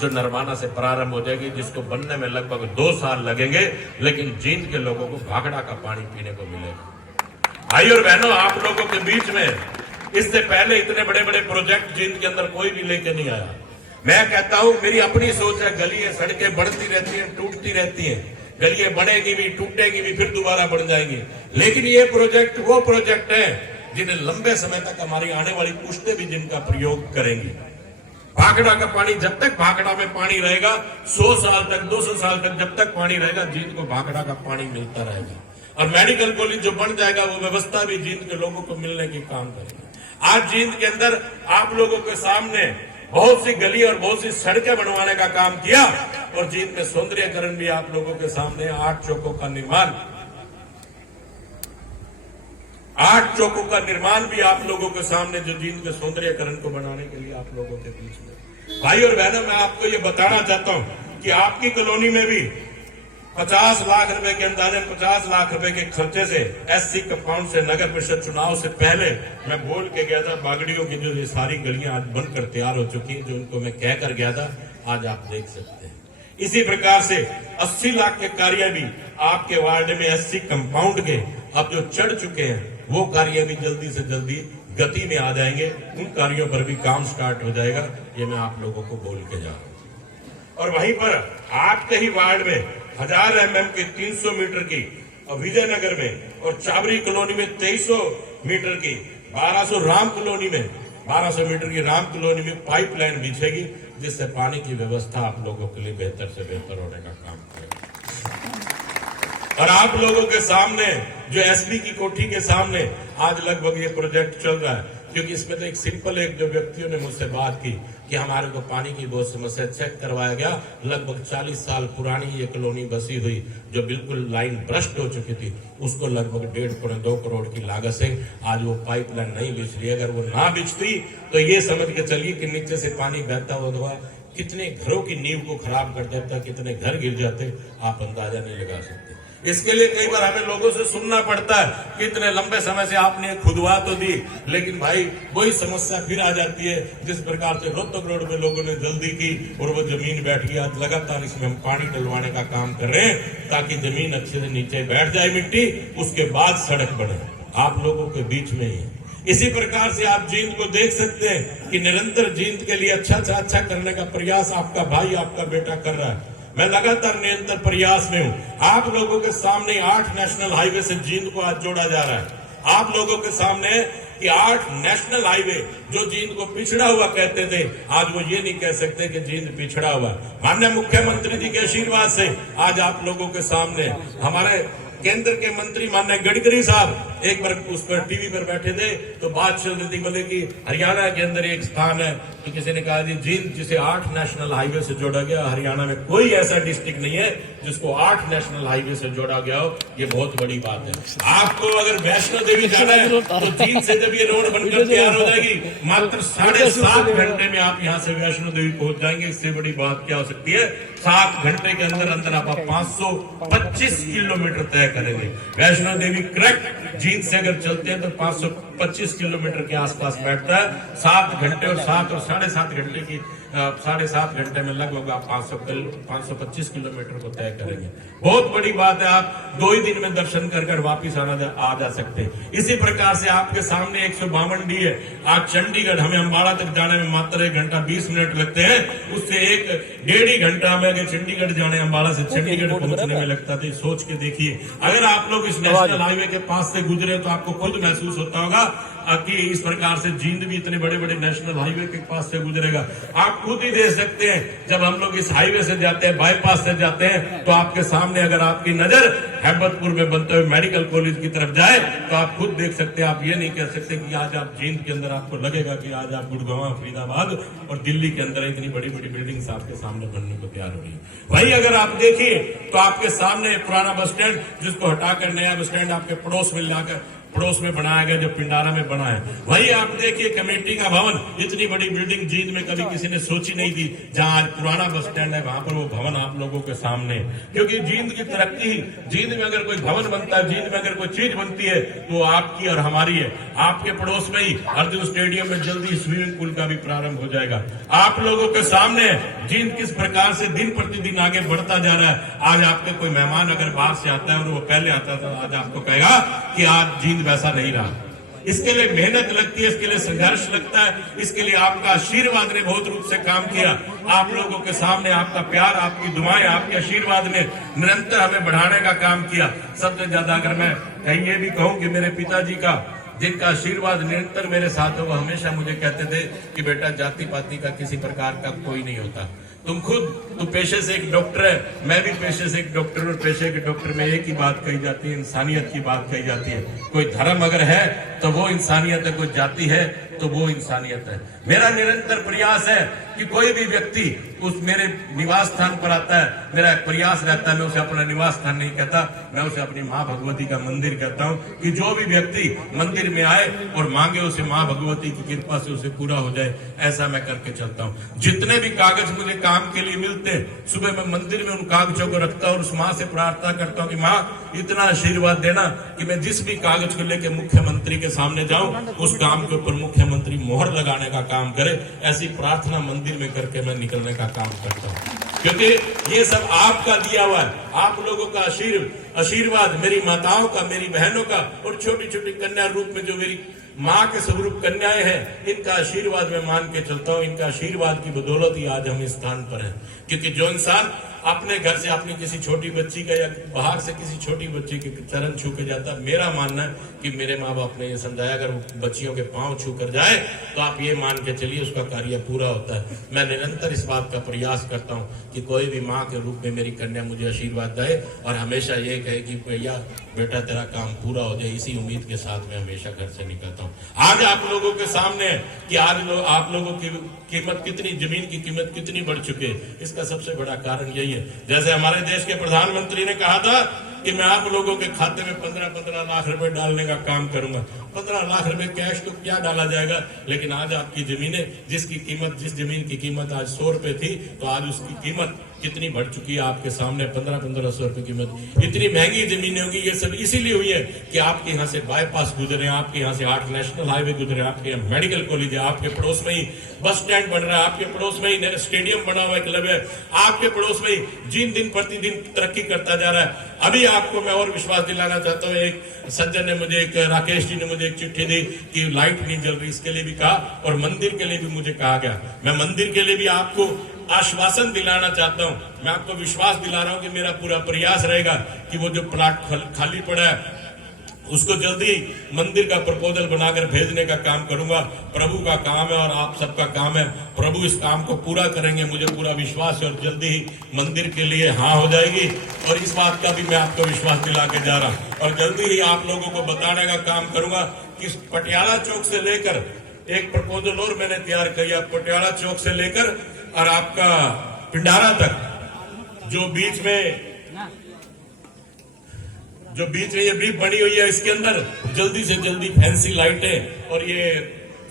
जो नरवाना से प्रारंभ हो जाएगी, जिसको बनने में लगभग 2 साल लगेंगे, लेकिन जींद के लोगों को भाखड़ा का पानी पीने को मिलेगा। भाई और बहनों, आप लोगों के बीच में इससे पहले इतने बड़े बड़े प्रोजेक्ट जींद के अंदर कोई भी लेके नहीं आया। मैं कहता हूं, मेरी अपनी सोच है, गलियां सड़कें बढ़ती रहती हैं, टूटती रहती हैं, गलियां बढ़ेगी भी, टूटेगी भी, फिर दोबारा बढ़ जाएंगी, लेकिन ये प्रोजेक्ट वो प्रोजेक्ट है जिन्हें लंबे समय तक हमारी आने वाली पुश्तें भी जिनका प्रयोग करेंगी। भाखड़ा का पानी, जब तक भाखड़ा में पानी रहेगा, 100 साल तक, 200 साल तक जब तक पानी रहेगा, जींद को भाखड़ा का पानी मिलता रहेगा। और मेडिकल कॉलेज जो बन जाएगा, वो व्यवस्था भी जींद के लोगों को मिलने की काम करेगी। आज जींद के अंदर आप लोगों के सामने बहुत सी गली और बहुत सी सड़कें बनवाने का काम किया, और जींद में सौंदर्यीकरण भी आप लोगों के सामने 8 चौकों का निर्माण, 8 चौकों का निर्माण भी आप लोगों के सामने, जो जींद के सौंदर्यीकरण को बनाने के लिए आप लोगों के बीच में। भाई और बहनों, मैं आपको ये बताना चाहता हूं कि आपकी कॉलोनी में भी 50 लाख रुपए के अंदाजन 50 लाख रुपए के खर्चे से एससी कंपाउंड से नगर परिषद चुनाव से पहले मैं बोल के गया था, बागड़ियों की जो ये सारी गलियां आज बनकर तैयार हो चुकी हैं, जो उनको मैं कहकर गया था, आज आप देख सकते हैं। इसी प्रकार से 80 लाख के कार्य भी आपके वार्ड में एससी कंपाउंड के अब जो चढ़ चुके हैं, वो कार्य भी जल्दी से जल्दी गति में आ जाएंगे। उन कार्यों पर भी काम स्टार्ट हो जाएगा, ये मैं आप लोगों को बोल के जा रहा हूं। और वहीं पर आपके ही वार्ड में 1000 mm की 300 मीटर की, और विजयनगर में और चाबरी कॉलोनी में 2300 मीटर की, 1200 राम कॉलोनी में 1200 मीटर की राम कॉलोनी में पाइपलाइन बिछेगी, जिससे पानी की व्यवस्था आप लोगों के लिए बेहतर से बेहतर होने का काम करेगा। और आप लोगों के सामने जो एसपी की कोठी के सामने आज लगभग ये प्रोजेक्ट चल रहा है, क्योंकि इसमें तो एक सिंपल, एक जो व्यक्तियों ने मुझसे बात की कि हमारे को पानी की बहुत समस्या, चेक करवाया गया, लगभग 40 साल पुरानी ये कॉलोनी बसी हुई, जो बिल्कुल लाइन भ्रष्ट हो चुकी थी, उसको लगभग 1.5-2 करोड़ की लागत से आज वो पाइपलाइन नहीं बिछ रही। अगर वो ना बिछती तो ये समझ के चलिए कि नीचे से पानी बहता हुआ कितने घरों की नींव को खराब कर देता, कितने घर गिर जाते, आप अंदाजा नहीं लगा सकते। इसके लिए कई बार हमें लोगों से सुनना पड़ता है कि इतने लंबे समय से आपने खुदवा तो दी, लेकिन भाई वही समस्या फिर आ जाती है। जिस प्रकार से रोहतक रोड में लोगों ने जल्दी की और वो जमीन बैठ गई, आज लगातार इसमें हम पानी डलवाने का काम कर रहे हैं, ताकि जमीन अच्छे से नीचे बैठ जाए मिट्टी, उसके बाद सड़क बने, आप लोगों के बीच में ही। इसी प्रकार से आप जींद को देख सकते हैं कि निरंतर जींद के लिए अच्छा से अच्छा करने का प्रयास आपका भाई, आपका बेटा कर रहा है। मैं लगातार निरंतर प्रयास में हूं। आप लोगों के सामने 8 नेशनल हाईवे से जींद को आज जोड़ा जा रहा है। आप लोगों के सामने कि 8 नेशनल हाईवे जो जींद को पिछड़ा हुआ कहते थे, आज वो ये नहीं कह सकते कि जींद पिछड़ा हुआ। माननीय मुख्यमंत्री जी के आशीर्वाद से आज आप लोगों के सामने हमारे केंद्र के मंत्री माननीय गडकरी साहब एक बार उस पर टीवी पर बैठे थे, तो बात चल रही थी, बोले कि हरियाणा के अंदर एक स्थान है, तो किसी ने कहा जी जींद जिसे 8 नेशनल हाईवे से जोड़ा गया, हरियाणा में कोई ऐसा डिस्ट्रिक्ट नहीं है जिसको 8 नेशनल हाईवे से जोड़ा गया हो, ये बहुत बड़ी बात है। आपको अगर वैष्णो देवी जाना है तो जींद से जब ये रोड बनकर तैयार हो जाएगी, मात्र 7.5 घंटे में आप यहाँ से वैष्णो देवी पहुंच जाएंगे। इससे बड़ी बात क्या हो सकती है? 7 घंटे के अंदर अंदर आप 525 किलोमीटर तय करेंगे। वैष्णो देवी करेक्ट जींद से अगर चलते हैं तो 525 किलोमीटर के आसपास बैठता है। 7 घंटे और 7 और 7.5 घंटे की 7.5 घंटे में लगभग आप 525 किलोमीटर को तय करेंगे। बहुत बड़ी बात है, आप 2 ही दिन में दर्शन कर वापिस आ जा सकते हैं। इसी प्रकार से आपके सामने 152 डी है। आज चंडीगढ़ हमें अम्बाड़ा तक जाने में मात्र 1 घंटा 20 मिनट लगते हैं, उससे 1-1.5 घंटा में अगर चंडीगढ़ जाने, अम्बाड़ा से चंडीगढ़ पहुंचने में लगता था। सोच के देखिए, अगर आप लोग इस नेशनल हाईवे के पास से गुजरे तो आपको खुद महसूस होता होगा कि इस प्रकार से जींद भी इतने बड़े बड़े नेशनल हाईवे के पास से गुजरेगा। आप खुद ही देख सकते हैं, जब हम लोग इस हाईवे से जाते हैं, बाईपास से जाते हैं, तो आपके सामने अगर आपकी नजर हैबतपुर में बनते हुए मेडिकल कॉलेज की तरफ जाए तो आप खुद देख सकते हैं। आप ये नहीं कह सकते कि आज आप जींद के अंदर आपको लगेगा कि आज आप गुड़गांव, फरीदाबाद और दिल्ली के अंदर इतनी बड़ी बड़ी बिल्डिंग्स आपके सामने बनने को तैयार हो रही है। वही अगर आप देखिए तो आपके सामने पुराना बस स्टैंड, जिसको हटाकर नया बस स्टैंड आपके पड़ोस में लाकर पड़ोस में बनाया गया, जो पिंडारा में बना है। वही आप देखिए कमेटी का भवन, इतनी बड़ी बिल्डिंग जींद में कभी किसी ने सोची नहीं थी। जहां आज पुराना बस स्टैंड है वहां पर वो भवन आप लोगों के सामने, क्योंकि जींद की तरक्की, जींद में अगर कोई भवन बनता है, जींद में अगर कोई चीज बनती है तो आपकी और हमारी है। आपके पड़ोस में ही अर्जुन स्टेडियम में जल्दी स्विमिंग पूल का भी प्रारंभ हो जाएगा। आप लोगों के सामने जींद किस प्रकार से दिन प्रतिदिन आगे बढ़ता जा रहा है। आज आपके कोई मेहमान अगर बाहर से आता है और वो पहले आता था, आज आपको कहेगा कि आज जींद वैसा नहीं रहा। इसके लिए मेहनत लगती है, इसके लिए संघर्ष लगता है, इसके लिए आपका आशीर्वाद ने बहुत रूप से काम किया। आप लोगों के सामने आपका प्यार, आपकी दुआएं, आपके आशीर्वाद ने निरंतर हमें बढ़ाने का काम किया। सबसे ज्यादा अगर मैं कहीं ये भी कहूं कि मेरे पिताजी का, जिनका आशीर्वाद निरंतर मेरे साथ है, वो हमेशा मुझे कहते थे कि बेटा जाति पाति का किसी प्रकार का कोई नहीं होता। तू पेशे से एक डॉक्टर है, मैं भी पेशे से एक डॉक्टर, और पेशे के डॉक्टर में एक ही बात कही जाती है, इंसानियत की बात कही जाती है। कोई धर्म अगर है तो वो इंसानियत है, कोई जाति है तो वो इंसानियत है। मेरा निरंतर प्रयास है कि कोई भी व्यक्ति उस मेरे निवास स्थान पर आता है, मेरा प्रयास रहता है, मैं उसे अपना निवास स्थान नहीं कहता, मैं उसे अपनी माँ भगवती का मंदिर कहता हूँ, कि जो भी व्यक्ति मंदिर में आए और मांगे उसे माँ भगवती की कृपा से उसे पूरा हो जाए, ऐसा मैं करके चलता हूँ। जितने भी कागज मुझे काम के लिए मिलते हैं, सुबह मैं मंदिर में उन कागजों को रखता हूँ और उस माँ से प्रार्थना करता हूँ कि माँ इतना आशीर्वाद देना कि मैं जिस भी कागज को लेकर मुख्यमंत्री के सामने जाऊं, उस काम के ऊपर मुख्यमंत्री मोहर लगाने का काम करे। ऐसी प्रार्थना मंदिर में करके मैं निकलने का काम करता हूँ, क्योंकि ये सब आपका दिया हुआ है। आप लोगों का आशीर्वाद, मेरी माताओं का, मेरी बहनों का, और छोटी छोटी कन्या रूप में जो मेरी माँ के स्वरूप कन्याएं हैं, इनका आशीर्वाद मैं मान के चलता हूँ। इनका आशीर्वाद की बदौलत ही आज हम इस स्थान पर हैं। क्योंकि जो इंसान अपने घर से अपनी किसी छोटी बच्ची का या बाहर से किसी छोटी बच्ची के चरण छू के जाता, मेरा मानना है कि मेरे माँ बाप ने ये समझाया, अगर बच्चियों के पांव छू कर जाए तो आप ये मान के चलिए उसका कार्य पूरा होता है। मैं निरंतर इस बात का प्रयास करता हूँ कि कोई भी माँ के रूप में मेरी कन्या मुझे आशीर्वाद दे और हमेशा ये कहे कि भैया बेटा तेरा काम पूरा हो जाए। इसी उम्मीद के साथ मैं हमेशा घर से निकलता हूँ। आज आप लोगों के सामने है कि आज आप लोगों की कीमत कितनी, जमीन की कीमत कितनी बढ़ चुकी है, इसका सबसे बड़ा कारण यही है। जैसे हमारे देश के प्रधानमंत्री ने कहा था कि मैं आप लोगों के खाते में 15-15 लाख रुपए डालने का काम करूंगा। 15 लाख रुपए कैश तो क्या डाला जाएगा, लेकिन आज आपकी जमीनें, जिसकी कीमत, जिस जमीन की कीमत आज 100 रुपए थी, तो आज उसकी कीमत कितनी बढ़ चुकी है आपके सामने। 1500 रुपए कीमत। इतनी महंगी जमीनें होंगी, ये सब इसीलिए हुई है कि आपके यहाँ से बाईपास गुजरे, आपके यहाँ से 8 नेशनल हाईवे गुजरे, आपके यहाँ मेडिकल कॉलेज है, आपके पड़ोस में ही बस स्टैंड बन रहा है, आपके पड़ोस में ही स्टेडियम बना हुआ है, क्लब है, आपके पड़ोस में ही दिन प्रतिदिन तरक्की करता जा रहा है। अभी आपको मैं और विश्वास दिलाना चाहता हूँ, एक सज्जन ने मुझे, एक राकेश जी ने मुझे एक चिट्ठी दी कि लाइट नहीं जल रही, इसके लिए भी कहा, और मंदिर के लिए भी मुझे कहा गया। मैं मंदिर के लिए भी आपको आश्वासन दिलाना चाहता हूं, मैं आपको विश्वास दिला रहा हूं कि मेरा पूरा प्रयास रहेगा कि वो जो प्लाट खाली पड़ा है उसको जल्दी मंदिर का प्रपोजल बनाकर भेजने का काम करूंगा। प्रभु का काम है और आप सबका काम है, प्रभु इस काम को पूरा करेंगे, मुझे पूरा विश्वास है। और जल्दी ही मंदिर के लिए हाँ हो जाएगी, और इस बात का भी मैं आपको विश्वास दिला के जा रहा हूं। और जल्दी ही आप लोगों को बताने का काम करूंगा कि पटियाला चौक से लेकर, एक प्रपोजल और मैंने तैयार किया, पटियाला चौक से लेकर और आपका पिंडारा तक, जो बीच में ये ब्रीफ बनी हुई है, इसके अंदर जल्दी से जल्दी फैंसी लाइटें, और ये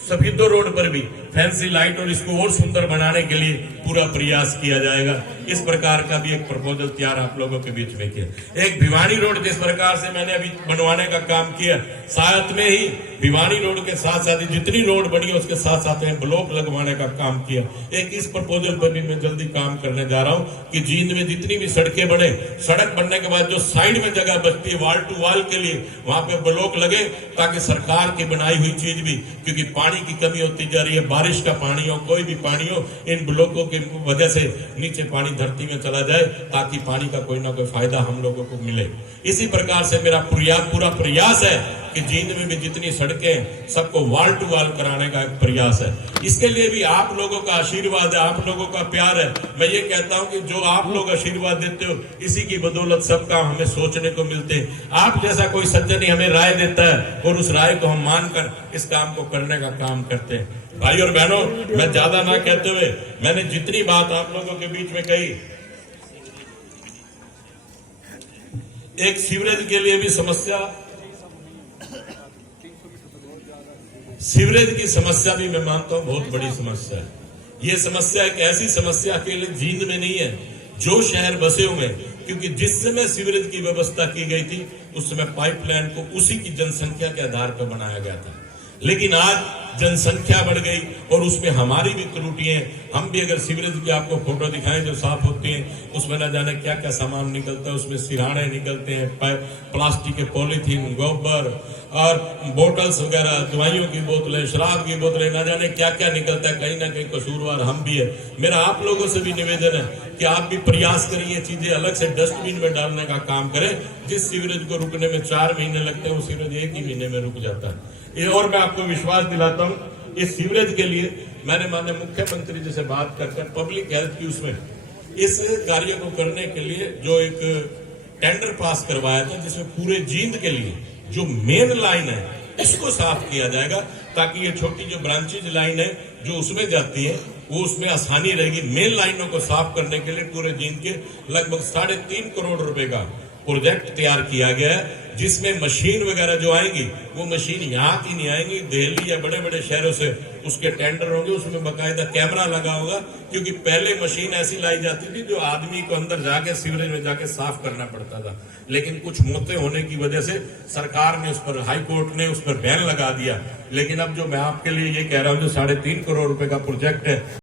सभी 2 रोड पर भी फैंसी लाइट, और इसको और सुंदर बनाने के लिए पूरा प्रयास किया जाएगा। इस प्रकार का भी एक प्रपोजल तैयार आप लोगों के बीच में किया। एक भिवानी रोड जिस प्रकार से मैंने अभी बनवाने का काम किया, साथ में ही भिवानी रोड के साथ साथ जितनी रोड बनी है उसके साथ साथ ब्लॉक लगवाने का काम किया। एक इस प्रपोजल पर भी मैं जल्दी काम करने जा रहा हूँ कि जींद में जितनी भी सड़कें बने, सड़क बनने के बाद जो साइड में जगह बचती है वाल टू वाल के लिए, वहां पे ब्लॉक लगे, ताकि सरकार की बनाई हुई चीज भी, क्योंकि पानी की कमी होती जा रही है, बारिश का पानी हो, कोई भी पानी हो, इन ब्लॉकों की वजह से नीचे पानी धरती में चला जाए, ताकि पानी का कोई ना कोई फायदा हम लोगों को मिले। इसी प्रकार से मेरा पूरा प्रयास है कि जींद में भी जितनी सड़कें सबको वाल टू वाल कराने का एक प्रयास है। इसके लिए भी आप लोगों का आशीर्वाद है, आप लोगों का प्यार है। मैं ये कहता हूं कि जो आप लोग आशीर्वाद देते हो, इसी की बदौलत सब काम हमें सोचने को मिलते हैं। आप जैसा कोई सज्जन ही हमें राय देता है और उस राय को हम मानकर इस काम को करने का काम करते हैं। भाई और बहनों, मैं ज्यादा ना कहते हुए, मैंने जितनी बात आप लोगों के बीच में कही, एक सीवरेज के लिए भी समस्या सीवरेज की समस्या भी मैं मानता हूं बहुत बड़ी समस्या है। ये समस्या एक ऐसी समस्या अकेले जींद में नहीं है, जो शहर बसे हुए हैं, क्योंकि जिस समय सीवरेज की व्यवस्था की गई थी उस समय पाइपलाइन को उसी की जनसंख्या के आधार पर बनाया गया था। लेकिन आज जनसंख्या बढ़ गई और उसमें हमारी भी त्रुटियां हैं। हम भी अगर सीवरेज की आपको फोटो दिखाएं जो साफ होती हैं, उसमें न जाने क्या क्या सामान निकलता है, उसमें सिराने निकलते हैं, प्लास्टिक के पॉलीथीन, गोबर और बोटल्स वगैरह, दवाइयों की बोतलें, शराब की बोतलें, न जाने क्या क्या निकलता है। कहीं ना कहीं कसूरवार हम भी है। मेरा आप लोगों से भी निवेदन है कि आप भी प्रयास करिए, ये चीजें अलग से डस्टबिन में डालने का काम करें। जिस सीवरेज को रुकने में 4 महीने लगते हैं, वो सीवरेज 1 ही महीने में रुक जाता है। और मैं आपको विश्वास दिलाता हूं, इस सीवरेज के लिए मैंने माननीय मुख्यमंत्री जी से बात कर पब्लिक हेल्थ की उसमें इस कार्य को करने के लिए जो एक टेंडर पास करवाया था, जिसमें पूरे जींद के लिए जो मेन लाइन है इसको साफ किया जाएगा, ताकि ये छोटी जो ब्रांचेज लाइन है जो उसमें जाती है वो उसमें आसानी रहेगी। मेन लाइनों को साफ करने के लिए पूरे जींद के लगभग 3.5 करोड़ रुपए का प्रोजेक्ट तैयार किया गया है, जिसमें मशीन वगैरह जो आएंगी वो मशीन यहाँ की नहीं आएंगी, दिल्ली या बड़े बड़े शहरों से उसके टेंडर होंगे, उसमें बाकायदा कैमरा लगा होगा। क्योंकि पहले मशीन ऐसी लाई जाती थी जो आदमी को अंदर जाके सीवरेज में जाके साफ करना पड़ता था, लेकिन कुछ मौतें होने की वजह से सरकार ने उस पर, हाई कोर्ट ने उस पर बैन लगा दिया। लेकिन अब जो मैं आपके लिए ये कह रहा हूँ, जो 3.5 करोड़ रुपए का प्रोजेक्ट है